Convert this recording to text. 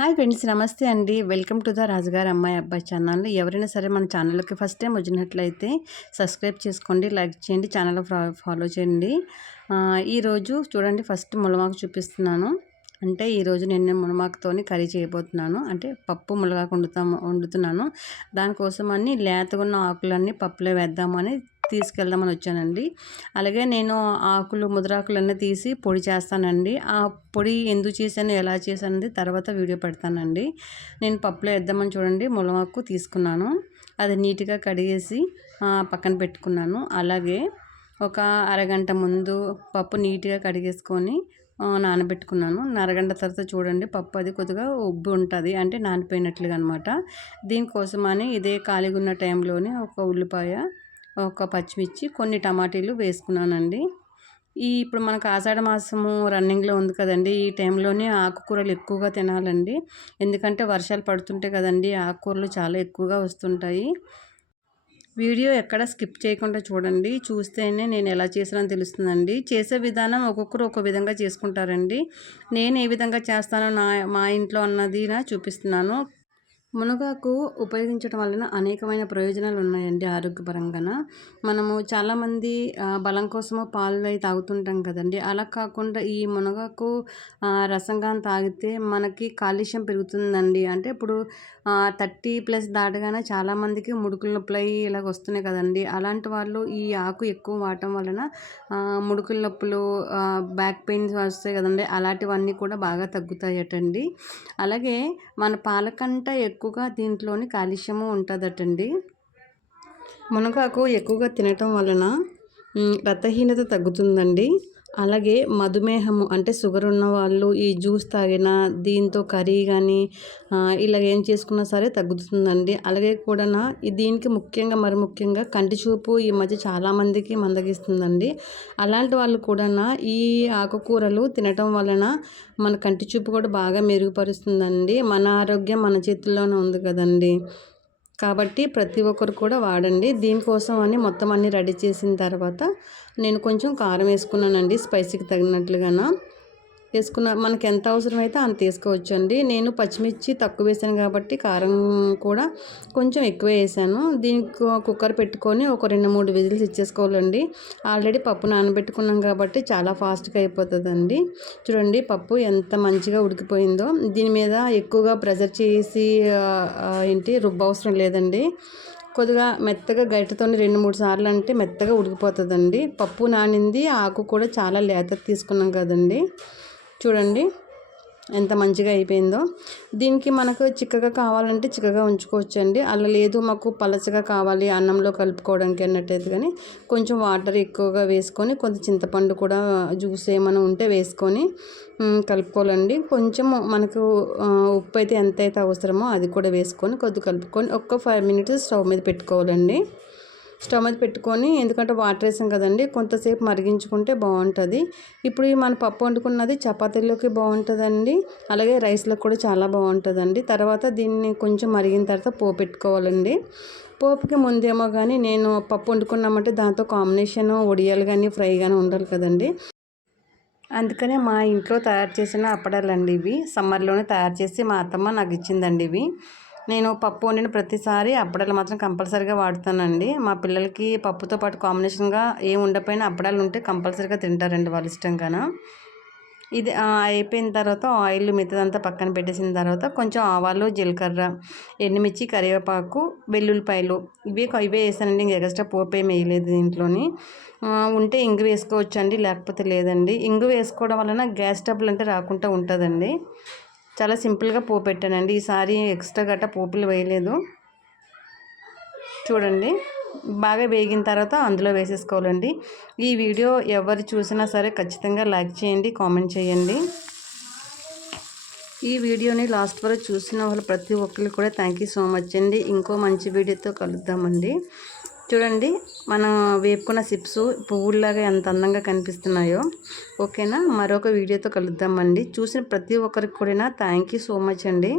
Hi friends నమస్తే అండి. Welcome to the రాజుగారి అమ్మాయి అబ్బాయి ఛానల్. ఎవరైనా సరే మన ఛానల్కి ఫస్ట్ టైం వచ్చినట్లయితే సబ్స్క్రైబ్ చేసుకోండి లైక్ చేయండి ఛానల్ ఫాలో చేయండి. ఈరోజు చూడండి ఫస్ట్ ములమాకు చూపిస్తున్నాను. అంటే ఈరోజు నేను మునమాకుతోని కర్రీ చేయబోతున్నాను. అంటే పప్పు మునగాకు వండుతాము వండుతున్నాను. దానికోసం అన్ని లేతగా ఉన్న ఆకులన్నీ పప్పులో వేద్దామని తీసుకెళ్దామని వచ్చానండి అలాగే నేను ఆకులు ముద్రాకులన్నీ తీసి పొడి చేస్తానండి. ఆ పొడి ఎందుకు చేశాను ఎలా చేశాను తర్వాత వీడియో పెడతానండి. నేను పప్పులో వేద్దామని చూడండి ములమాకు తీసుకున్నాను. అది నీట్గా కడిగేసి పక్కన పెట్టుకున్నాను. అలాగే ఒక అరగంట ముందు పప్పు నీట్గా కడిగేసుకొని నానబెట్టుకున్నాను. అరగంట తర్వాత చూడండి పప్పు అది కొద్దిగా ఉబ్బు ఉంటుంది అంటే నానిపోయినట్లుగా అనమాట దీనికోసమని ఇదే ఖాళీగా ఉన్న టైంలోనే ఒక ఉల్లిపాయ ఒక పచ్చిమిర్చి కొన్ని టమాటీలు వేసుకున్నానండి. ఈ ఇప్పుడు మనకు ఆషాఢ మాసము రన్నింగ్లో ఉంది కదండి ఈ టైంలోనే ఆకుకూరలు ఎక్కువగా తినాలండి. ఎందుకంటే వర్షాలు పడుతుంటాయి కదండి ఆకుకూరలు చాలా ఎక్కువగా వస్తుంటాయి. వీడియో ఎక్కడ స్కిప్ చేయకుండా చూడండి. చూస్తేనే నేను ఎలా చేసానో తెలుస్తుందండి. చేసే విధానం ఒక్కొక్కరు ఒక విధంగా చేసుకుంటారండి. నేను ఏ విధంగా చేస్తానో నా మా ఇంట్లో అన్నది నా చూపిస్తున్నాను. మునగాకు ఉపయోగించడం వలన అనేకమైన ప్రయోజనాలు ఉన్నాయండి ఆరోగ్యపరంగా మనము చాలామంది బలం కోసము పాలు అవి తాగుతుంటాం కదండి. అలా కాకుండా ఈ మునగాకు రసంగాన్ని తాగితే మనకి కాలుష్యం పెరుగుతుందండి. అంటే ఇప్పుడు థర్టీ ప్లస్ దాటగానే చాలామందికి ముడుకుల నొప్పులు అవి ఇలాగ వస్తున్నాయి కదండి. అలాంటి వాళ్ళు ఈ ఆకు ఎక్కువ వాడటం వలన ముడుకుల నొప్పులు బ్యాక్ పెయిన్స్ వస్తాయి కదండి. అలాంటివన్నీ కూడా బాగా తగ్గుతాయటండి. అలాగే మన పాలకంట ఎక్కువగా దీంట్లోని కాలుష్యము ఉంటుందటండి. మునగాకు ఎక్కువగా తినటం వలన రక్తహీనత తగ్గుతుందండి. అలాగే మధుమేహము అంటే షుగర్ ఉన్న వాళ్ళు ఈ జ్యూస్ తాగిన దీంతో కర్రీ కానీ ఇలా ఏం చేసుకున్నా సరే తగ్గుతుందండి. అలాగే కూడా దీనికి ముఖ్యంగా మరి ముఖ్యంగా కంటి చూపు ఈ మధ్య చాలామందికి మందగిస్తుందండి. అలాంటి వాళ్ళు కూడా ఈ ఆకుకూరలు తినటం వలన మన కంటి చూపు కూడా బాగా మెరుగుపరుస్తుందండి. మన ఆరోగ్యం మన చేతుల్లోనే ఉంది కదండి. కాబట్టి ప్రతి ఒక్కరు కూడా వాడండి. దీనికోసం అని మొత్తం అన్నీ రెడీ చేసిన తర్వాత నేను కొంచెం కారం వేసుకున్నానండి స్పైసీకి తగినట్లుగాన. వేసుకున్న మనకి ఎంత అవసరమైతే అంత వేసుకోవచ్చు అండి నేను పచ్చిమిర్చి తక్కువ వేసాను కాబట్టి కారం కూడా కొంచెం ఎక్కువ వేసాను. దీనికి కుక్కర్ పెట్టుకొని ఒక రెండు మూడు విజిల్స్ ఇచ్చేసుకోవాలండి. ఆల్రెడీ పప్పు నానబెట్టుకున్నాం కాబట్టి చాలా ఫాస్ట్గా అయిపోతుందండి. చూడండి పప్పు ఎంత మంచిగా ఉడికిపోయిందో. దీని మీద ఎక్కువగా ప్రెజర్ చేసి ఏంటి రుబ్బ అవసరం లేదండి. కొద్దిగా మెత్తగా గరిటతో రెండు మూడు సార్లు అంటే మెత్తగా ఉడికిపోతుందండి. పప్పు నానింది ఆకు కూడా చాలా లేత తీసుకున్నాం కదండి. చూడండి. ఎంత మంచిగా అయిపోయిందో. దీనికి మనకు చిక్కగా కావాలంటే చిక్కగా ఉంచుకోవచ్చండి. అలా లేదు మాకు పలచగా కావాలి అన్నంలో కలుపుకోవడానికి అన్నట్టయితే కానీ కొంచెం వాటర్ ఎక్కువగా వేసుకొని కొంత చింతపండు కూడా జ్యూస్ ఏమైనా ఉంటే వేసుకొని కలుపుకోవాలండి. కొంచెం మనకు ఉప్పు అయితే ఎంత అయితే అవసరమో అది కూడా వేసుకొని కొద్ది కలుపుకొని ఒక్క ఫైవ్ మినిట్స్ స్టవ్ మీద పెట్టుకోవాలండి. స్టవ్ మీద పెట్టుకొని ఎందుకంటే వాటర్ వేసాం కదండి కొంతసేపు మరిగించుకుంటే బాగుంటుంది. ఇప్పుడు మన పప్పు వండుకున్నది చపాతీలోకి బాగుంటుందండి అలాగే రైస్లో కూడా చాలా బాగుంటుందండి. తర్వాత దీన్ని కొంచెం మరిగిన తర్వాత పోపు పెట్టుకోవాలండి. పోపుకి ముందేమో కానీ నేను పప్పు వండుకున్నామంటే దాంతో కాంబినేషన్ ఒడియాలు కానీ ఫ్రై కానీ ఉండాలి కదండి. అందుకనే మా ఇంట్లో తయారు చేసిన అప్పడాలండి ఇవి. సమ్మర్లోనే తయారు చేసి మా అత్తమ్మ నాకు ఇచ్చిందండి ఇవి. నేను పప్పు వండిన ప్రతిసారి అప్పడాలు మాత్రం కంపల్సరీగా వాడుతానండి. మా పిల్లలకి పప్పుతో పాటు కాంబినేషన్గా ఏం ఉండకపోయినా అప్పడాలు ఉంటే కంపల్సరీగా తింటారండి వాళ్ళు ఇష్టంగాన. ఇది అయిపోయిన తర్వాత ఆయిల్ మిగతాదంతా పక్కన పెట్టేసిన తర్వాత కొంచెం ఆవాలు జీలకర్ర ఎండుమిర్చి కరివేపాకు వెల్లుల్లిపాయలు ఇవే ఇవే వేసానండి ఇంక ఎక్స్ట్రా పోపే వేయలేదు దీంట్లోని. ఉంటే ఇంగు వేసుకోవచ్చండి లేకపోతే లేదండి. ఇంగు వేసుకోవడం వలన గ్యాస్ ట్రబుల్ అంటే రాకుండా ఉంటుందండి. చాలా సింపుల్గా పూ పెట్టానండి. ఈసారి ఎక్స్ట్రా గట్ట పోపులు వేయలేదు. చూడండి. బాగా వేగిన తర్వాత అందులో వేసేసుకోవాలండి. ఈ వీడియో ఎవరు చూసినా సరే ఖచ్చితంగా లైక్ చేయండి కామెంట్ చేయండి. ఈ వీడియోని లాస్ట్ వరకు చూసిన వాళ్ళు ప్రతి ఒక్కరికి కూడా థ్యాంక్ యూ సో మచ్ అండి. ఇంకో మంచి వీడియోతో కలుద్దామండి. చూడండి మనం వేపుకున్న సిప్స్ పువ్వుల్లాగా ఎంత అందంగా కనిపిస్తున్నాయో. ఓకేనా? మరొక వీడియోతో కలుద్దామండి. చూసిన ప్రతి ఒక్కరికి కూడా థ్యాంక్ యూ సో మచ్ అండి.